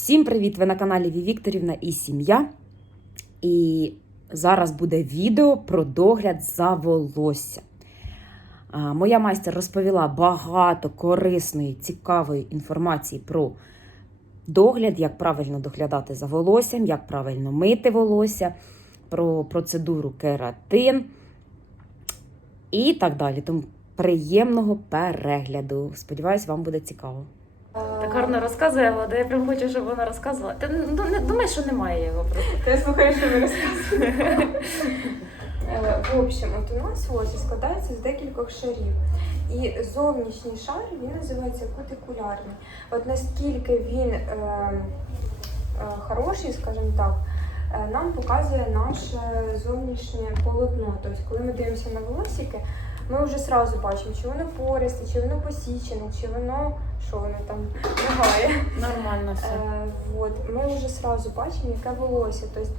Всім привіт! Ви на каналі Вікторівна і сім'я. І зараз буде відео про догляд за волосся. Моя майстер розповіла багато корисної, цікавої інформації про догляд, як правильно доглядати за волоссям, як правильно мити волосся, про процедуру кератин і так далі. Тому приємного перегляду. Сподіваюсь, вам буде цікаво. Так гарно розказує Влада, я прям хочу, щоб вона розказувала. Ти ну, не думай, що немає його просто. Я слухаю, що ви розказуєте. Е, В общем, от у нас волосся складається з декількох шарів. І зовнішній шар він називається кутикулярний. От наскільки він е, е, хороший, скажімо так, е, нам показує наше зовнішнє полотно. Тобто, коли ми дивимося на волосики, ми вже сразу бачимо, чи воно пористе, чи воно посічене, чи воно що воно там лягає. Нормально все. Е, вот, ми вже сразу бачимо, яке волосся. Тобто,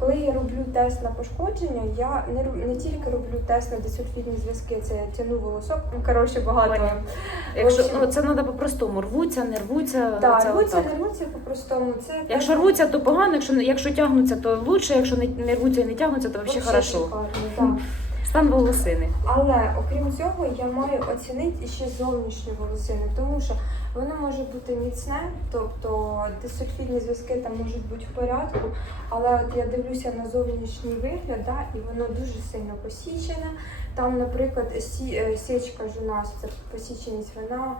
коли я роблю тест на пошкодження, я не, роб- не тільки роблю тест на дисульфідні зв'язки, це я тяну волосок, ну коротше багато. Якщо общем- ну, це треба по-простому, рвуться, не рвуться. Так, це рвуться, отак. не рвуться по-простому. Це Якщо рвуться, то погано, якщо, якщо тягнуться, то лучше, якщо не, не рвуться і не тягнуться, то взагалі хорошо. шикарно, да. Стан волосини. Але окрім цього, я маю оцінити ще зовнішню волосину, тому що воно може бути міцне, тобто дисульфідні зв'язки там можуть бути в порядку, але от я дивлюся на зовнішній вигляд, да, і воно дуже сильно посічене. Там, наприклад, сі, е, січка ж у нас, це посіченість, вона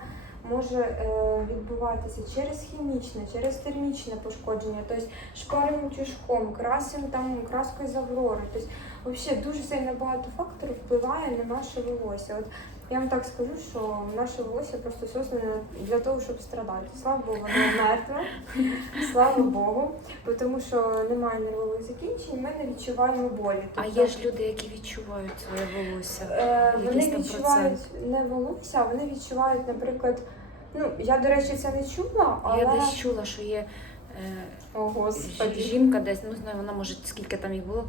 може е, відбуватися через хімічне, через термічне пошкодження, тобто шпаримо чужком, красим там краскою завлори. Тобто, Взагалі дуже сильно багато факторів впливає на наше волосся. От я вам так скажу, що наше волосся просто создане для того, щоб страдати. Слава Богу, воно мертве, слава Богу, бо тому що немає нервових закінчень, ми не відчуваємо болі. А Тобто, є ж люди, які відчувають своє волосся. е, вони відчувають не волосся, а вони відчувають, наприклад, ну я до речі це не чула, але Я десь чула, що є е, о господи. жінка десь, ну знаю, вона може скільки там їх було,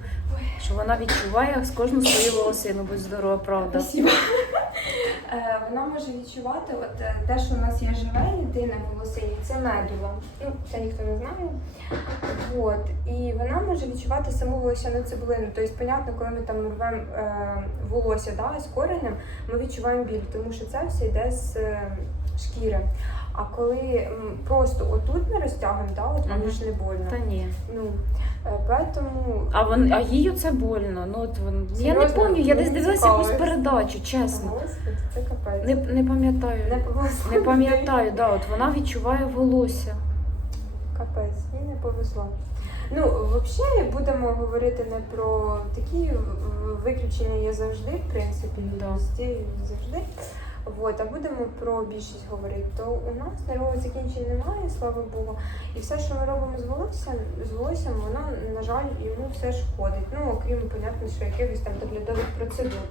що вона відчуває з кожну свою волосину, будь здорова, правда. Спасибо. Е, Вона може відчувати, от е, те, що у нас є живе єдине в волосині, це медула. Ну, це ніхто не знає. От. І вона може відчувати саму волосяну цибулину. Тобто, понятно, коли ми там рвемо е, волосся да, з коренем, ми відчуваємо біль, тому що це все йде з е, шкіри. А коли просто отут ми розтягуємо, да, от воно ж не больно. Та ні. Ну, е, поэтому А вон, а їй це больно. Ну от вон. Я не пам'ятаю, я десь дивилася якусь передачу, чесно. Господи, це капець. Не, не пам'ятаю. Не Не, пам'ятаю, да, от вона відчуває волосся. Капець, їй не повезло. Ну, взагалі, будемо говорити не про такі виключення є завжди, в принципі, Да. завжди. Вот, а будемо про більшість говорити. То у нас нервових закінчень немає, слава Богу. І все, що ми робимо з волоссям, з волоссям, воно, на жаль, йому все шкодить. Ну, окрім, понятно, що якихось там доглядових процедур.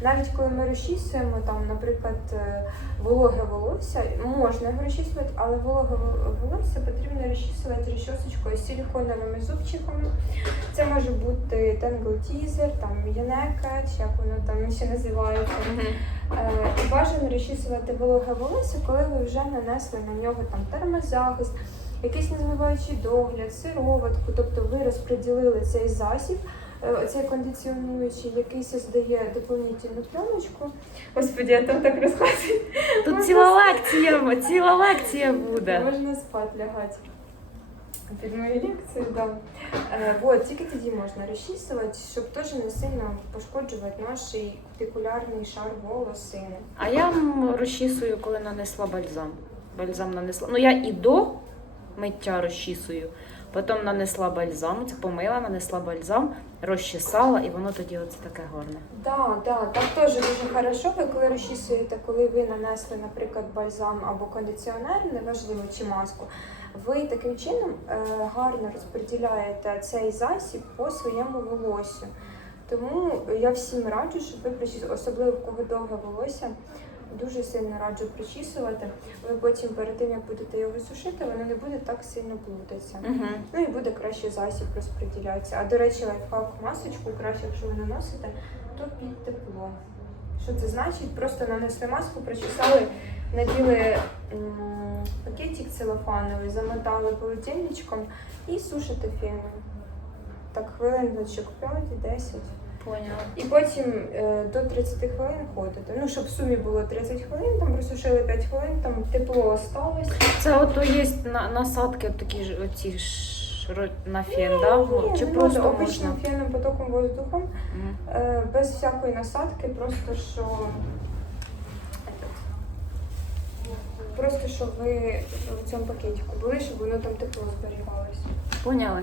Навіть коли ми розчісуємо, там, наприклад, е, вологе волосся, можна його розчісувати, але вологе волосся потрібно розчісувати розчосочкою з силіконовими зубчиками. Це може бути Teaser, там Янека, чи як воно там ще називається. Е, І бажано розчісувати вологе волосся, коли ви вже нанесли на нього там термозахист, якийсь незмиваючий догляд, сироватку, тобто ви розподілили цей засіб, е, цей кондиціонуючий, який создає доповнительну пленочку. Господи, я там так розказую. Тут ціла лекція, ціла лекція буде. Можна спати лягати. Під мою лекцію, да. Е, вот, тільки тоді можна розчісувати, щоб теж не сильно пошкоджувати наш кутикулярний шар волосини. А я розчісую, коли нанесла бальзам. Бальзам нанесла. Ну я і до миття розчісую. Потім нанесла бальзам, це помила, нанесла бальзам, розчесала, і воно тоді оце таке гарне. Да, да, так теж дуже хорошо. Ви коли розчісуєте, коли ви нанесли, наприклад, бальзам або кондиціонер, неважливо чи маску, ви таким чином е, гарно розподіляєте цей засіб по своєму волосю. Тому я всім раджу, щоб ви особливо в кого довге волосся, дуже сильно раджу причісувати. Ви потім перед тим, як будете його сушити, воно не буде так сильно плутатися. Угу. Ну і буде краще засіб розподілятися. А до речі, лайфхак масочку краще, якщо ви наносите, то під тепло. Що це значить? Просто нанесли маску, прочесали наділи м, пакетик целофановий, замотали полотенечком і сушите феном. Так, хвилиночок 5-10. Поняла. І потім е, до 30 хвилин ходите. Ну, щоб в сумі було 30 хвилин, там просушили 5 хвилин, там тепло осталось. Це ото є на, насадки от такі ж оці ж на фен, да? Ні, Чи не просто можна? обичним феном потоком воздухом, Мгм. е, без всякої насадки, просто що. Просто щоб ви в цьому пакетику були, щоб воно там тепло зберігалось. Поняли?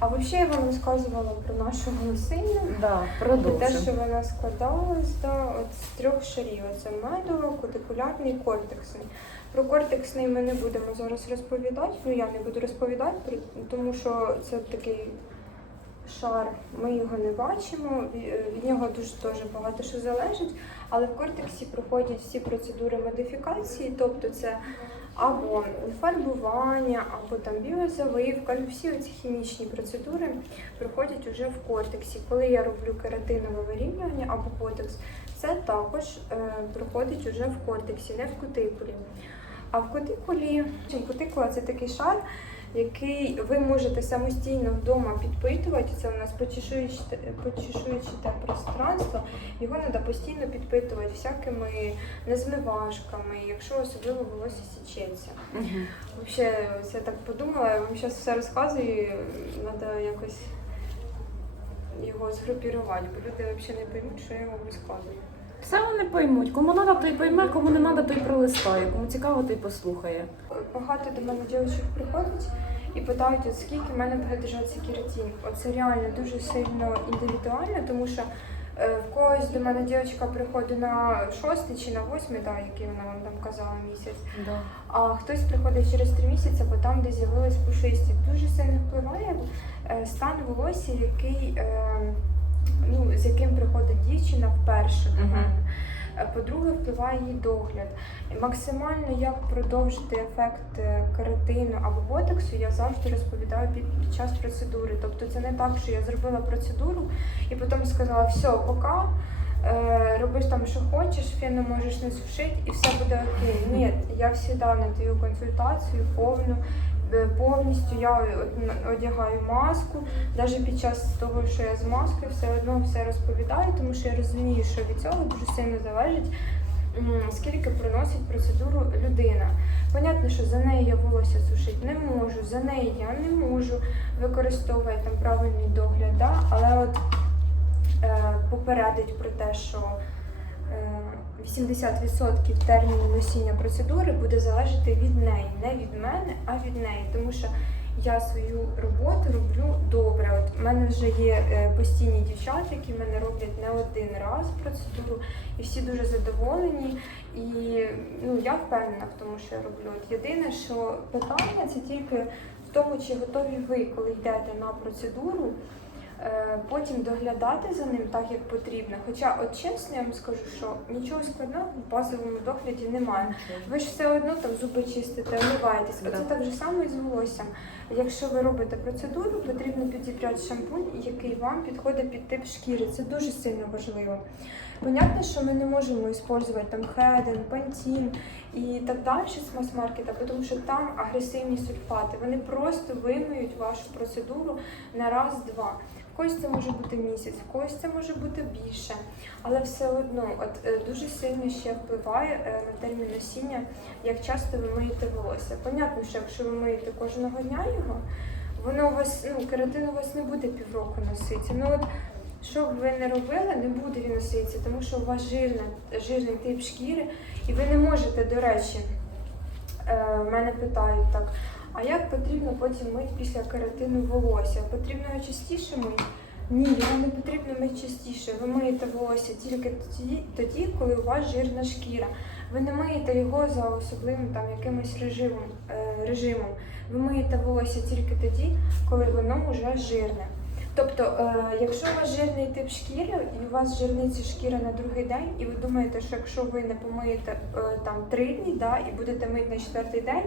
А взагалі я вам розказувала про нашу голосиню. Да, Те, що вона складалась да, от з трьох шарів. Це медово, кутикулярний, кортексний. Про кортексний ми не будемо зараз розповідати. Ну я не буду розповідати, тому що це такий шар, ми його не бачимо. Від нього дуже теж багато що залежить. Але в кортексі проходять всі процедури модифікації, тобто це або фарбування, або там біозавивка, ну, всі ці хімічні процедури проходять уже в кортексі. Коли я роблю кератинове вирівнювання або ботекс, це також е, проходить уже в кортексі, не в кутикулі. А в кутикулі кутикула це такий шар, який ви можете самостійно вдома підпитувати. Це у нас почешуюче те пространство. Його треба постійно підпитувати всякими незмивашками, якщо особливо волосся січеться. Взагалі, це так подумала, я вам зараз все розказую, треба якось його згрупірувати, бо люди взагалі не поймуть, що я вам розказую. Все вони поймуть. Кому треба, той пойме, кому не треба, той пролистає. Кому цікаво, той послухає. Багато до мене дівчат приходять і питають, от скільки в мене держатися кератин. Оце реально дуже сильно індивідуально, тому що е, в когось до мене дівчинка приходить на шостий чи на восьмий, да, який вона вам там казала місяць. Да. А хтось приходить через три місяці, бо там, де з'явилась пушисті. Дуже сильно впливає е, стан волосся, який, е, ну, з яким приходить дівчина вперше до мене. По-друге, впливає її догляд. Максимально як продовжити ефект е, кератину або ботексу, я завжди розповідаю під, під час процедури. Тобто це не так, що я зробила процедуру і потім сказала, все, пока. Е, робиш там, що хочеш, фену можеш не сушити і все буде окей. Ні, я завжди надаю консультацію повну, повністю я одягаю маску. Навіть під час того, що я з маскою, все одно все розповідаю, тому що я розумію, що від цього дуже сильно залежить, скільки приносить процедуру людина. Понятно, що за неї я волосся сушити не можу, за неї я не можу використовувати там правильний догляд, да? але от е, попередить про те, що е, 80% терміну носіння процедури буде залежати від неї, не від мене, а від неї. Тому що я свою роботу роблю добре. От в мене вже є е, постійні дівчата, які в мене роблять не один раз процедуру, і всі дуже задоволені. І ну, я впевнена в тому, що я роблю. От єдине, що питання це тільки в тому, чи готові ви, коли йдете на процедуру, потім доглядати за ним так, як потрібно. Хоча, от чесно, я вам скажу, що нічого складного в базовому догляді немає. Ви ж все одно там зуби чистите, омиваєтесь. Оце так же само і з волоссям. Якщо ви робите процедуру, потрібно підібрати шампунь, який вам підходить під тип шкіри. Це дуже сильно важливо. Понятно, що ми не можемо використовувати там хеден, пантін і так далі з мас-маркета, тому що там агресивні сульфати. Вони просто вимиють вашу процедуру на раз-два. В когось це може бути місяць, в когось це може бути більше. Але все одно, от е, дуже сильно ще впливає е, на термін носіння, як часто ви миєте волосся. Понятно, що якщо ви миєте кожного дня його, воно у вас, ну, кератин у вас не буде півроку носитися. Ну от що б ви не робили, не буде він носитися, тому що у вас жирна, жирний тип шкіри, і ви не можете, до речі, е, мене питають так. А як потрібно потім мити після кератину волосся? Потрібно його частіше мити? Ні, його не потрібно мити частіше. Ви миєте волосся тільки тоді, тоді, коли у вас жирна шкіра. Ви не миєте його за особливим там якимось режимом. Е, режимом. Ви миєте волосся тільки тоді, коли воно вже жирне. Тобто, е, якщо у вас жирний тип шкіри, і у вас жирниця шкіра на другий день, і ви думаєте, що якщо ви не помиєте е, там три дні, да, і будете мити на четвертий день,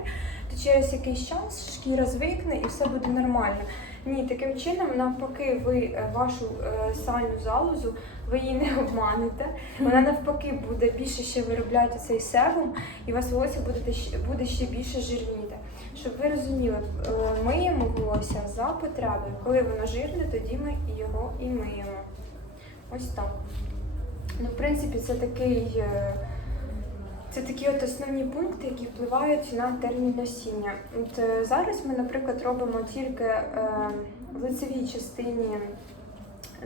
то через якийсь час шкіра звикне і все буде нормально. Ні, таким чином, навпаки, ви е, вашу сальну залозу, ви її не обманете. Вона навпаки буде більше ще виробляти цей себум, і у вас волосся буде, ще- буде ще більше жирніти. Щоб ви розуміли, е, миємо волосся за потребою. Коли воно жирне, тоді ми його і миємо. Ось так. Ну, в принципі, це такий. е, Це такі от основні пункти, які впливають на термін носіння. От е, зараз ми, наприклад, робимо тільки в лицевій частині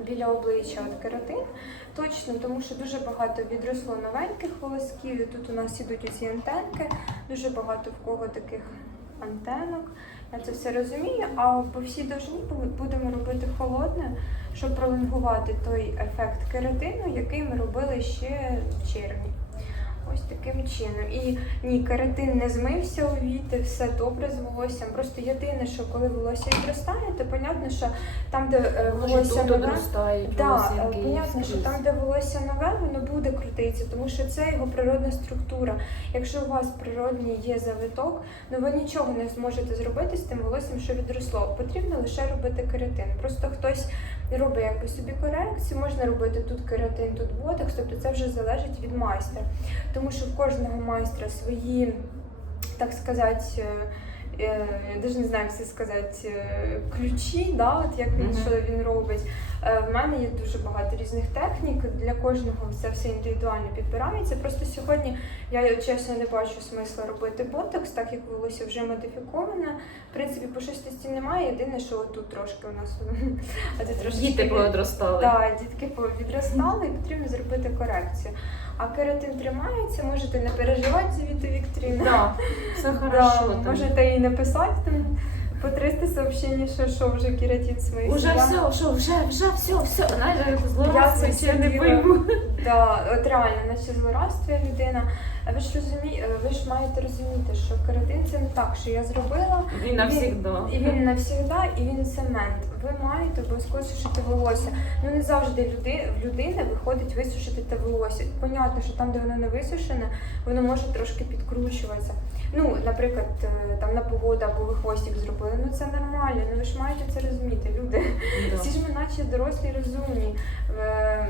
біля обличчя от кератин. Точно, тому що дуже багато відросло новеньких волосків. Тут у нас ідуть усі антенки, дуже багато в кого таких антенок. Я це все розумію. А по всій довжині будемо робити холодне, щоб пролонгувати той ефект кератину, який ми робили ще в червні. Ось таким чином. І ні, кератин не змився у віти, все добре з волоссям. Просто єдине, що коли волосся відростає, то понятно, що там, де е, волосся нове, Да, е, понятно, що там, де волосся нове, воно буде крутитися, тому що це його природна структура. Якщо у вас природній є завиток, ну ви нічого не зможете зробити з тим волоссям, що відросло. Потрібно лише робити кератин. Просто хтось робить якби собі корекцію, можна робити тут кератин, тут ботокс, тобто це вже залежить від майстра. Тому що в кожного майстра свої, так сказати, е, е, я навіть не знаю, як це сказати, е, ключі, да, от як він Мгм. що він робить. В мене є дуже багато різних технік. Для кожного це все індивідуально підбирається. Просто сьогодні я чесно не бачу смисла робити ботокс, так як волосся вже модифіковане. В принципі, пушистості немає. Єдине, що тут трошки у нас трошки Діти поодростали. так, дітки відростали і потрібно зробити корекцію. А кератин тримається, можете не переживати за Віту Вікторівну. Да, все хорошо. Да, можете їй написати по 300 сообщень, що, що вже кератин смився. Уже Я- все, що, вже, вже все, все. Знаєш, Я злорадство, це чи не сиділа. пойму. Да, от реально, наче злорадствує людина. А ви ж розумієте, ви ж маєте розуміти, що кератин це не так, що я зробила, Він навсігда. і він навсігда, і він цемент. Ви маєте обов'язково сушити волосся. Ну не завжди люди, в людини виходить висушити те волосся. Понятно, що там, де воно не висушене, воно може трошки підкручуватися. Ну, наприклад, е, там на погоду або ви хвостик зробили. Ну це нормально. Ну ви ж маєте це розуміти, люди. Да. Всі ж ми наче дорослі, розумні. Е,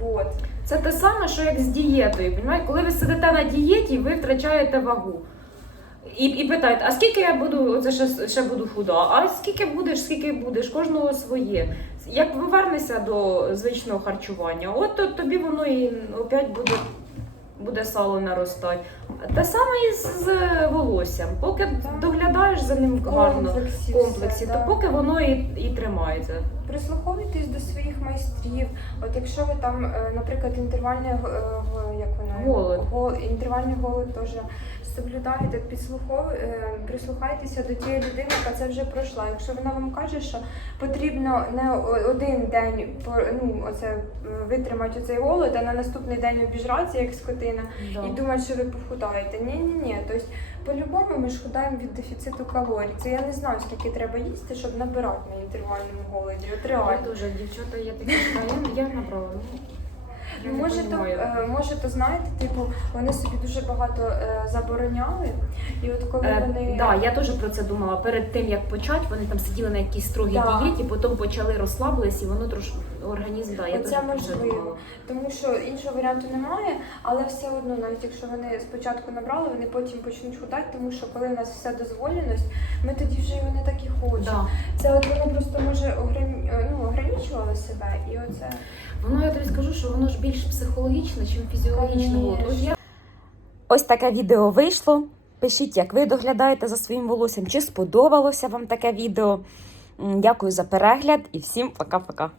вот. Це те саме, що як з дієтою. Понімаєте? Коли ви сидите на дієті, ви втрачаєте вагу. І, і питають, а скільки я буду, оце ще, ще буду худа, а скільки будеш, скільки будеш, кожного своє. Як повернешся до звичного харчування, от то тобі воно і опять буде, буде сало наростати. Те саме і з, волоссям. Поки доглядаєш за ним гарно в комплексі, то поки воно і, і тримається. Прислуховуйтесь до своїх майстрів. От якщо ви там, е, наприклад, інтервальний е, як воно Голод. го- інтервальний голод теж соблюдаєте, підслухов, е, прислухайтеся до тієї людини, яка це вже пройшла. Якщо вона вам каже, що потрібно не один день ну, оце, витримати цей голод, а на наступний день обіжратися, як скотина, і думати, що ви похудаєте. Ні, ні, ні. Тобто, по-любому ми ж худаємо від дефіциту калорій. Це я не знаю, скільки треба їсти, щоб набирати на інтервальному голоді. От реально. дуже дівчата я такі, я, я набрала. Ну, може, то, е, може, то знаєте, типу, вони собі дуже багато е, забороняли, і от коли Е, вони да, я теж про це думала. Перед тим як почати, вони там сиділи на якійсь строгій Да. дієті, потім почали розслабились, і воно трошки організм, да, я Оце теж про це можливо. думала. тому що іншого варіанту немає, але все одно, навіть якщо вони спочатку набрали, вони потім почнуть худати, тому що коли у нас все дозволеність, ми тоді вже його не так і хочемо. Да. Це от воно просто може огран... е, ну, ограничувало себе, і оце Воно я тобі скажу, що воно ж більш психологічне, чим фізіологічне. Я Ось таке відео вийшло. Пишіть, як ви доглядаєте за своїм волоссям, чи сподобалося вам таке відео. Дякую за перегляд і всім пока-пока.